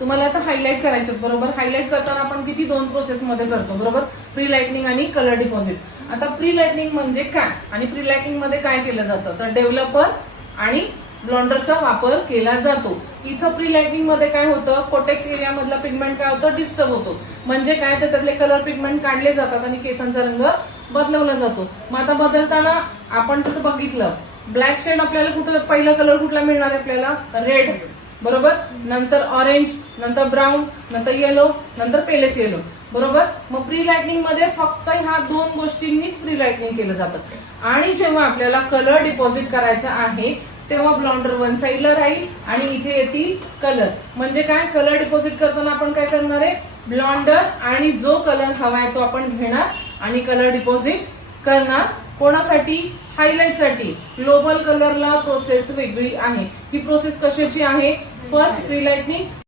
तुम्हाला आता हायलाइट करायचे बरोबर. हायलाइट करताना आपण किती 2 प्रोसेस मध्ये करतो बरोबर, प्री लाइटनिंग आणि कलर डिपॉझिट. आता प्री लाइटनिंग म्हणजे काय आणि प्री लाइटनिंग मध्ये काय केलं जातं, तर डेव्हलपर आणि ब्लॉन्डरचा वापर केला जातो. इथं प्री लाइटनिंग मध्ये काय होतं, कोटेक्स एरिया मधला पिगमेंट काय होतं, डिस्टर्ब होतो. म्हणजे काय, तर त्यातले कलर पिगमेंट काढले जातात आणि केसांचा रंग बदलवला जातो. मग आता बदलताना आपण जसं बघितलं, ब्लॅक शेड आपल्याला कुठं, पहिला कलर कुठला मिळणार आहे आपल्याला, रेड बरोबर, नंतर ऑरेंज, नंतर ब्राऊन, नंतर येलो, नंतर पेलेस येलो बरोबर. मग प्री लाइटनिंग मध्ये फक्त ह्या 2 गोष्टींनीच प्री लाइटनिंग केलं जातं. आणि जेव्हा आपल्याला कलर डिपॉझिट करायचा आहे तेव्हा ब्लॉन्डर वन साईडला राहील आणि इथे येतील कलर. म्हणजे काय, कलर डिपॉझिट करताना आपण काय करणार आहे, ब्लॉन्डर आणि जो कलर हवाय तो आपण घेणार आणि कलर डिपॉझिट करणार. कोणासाठी, हायलाइटसाठी. ग्लोबल कलरला प्रोसेस वेगळी आहे. ही प्रोसेस कशाची आहे, फर्स्ट प्री लाइटनिंग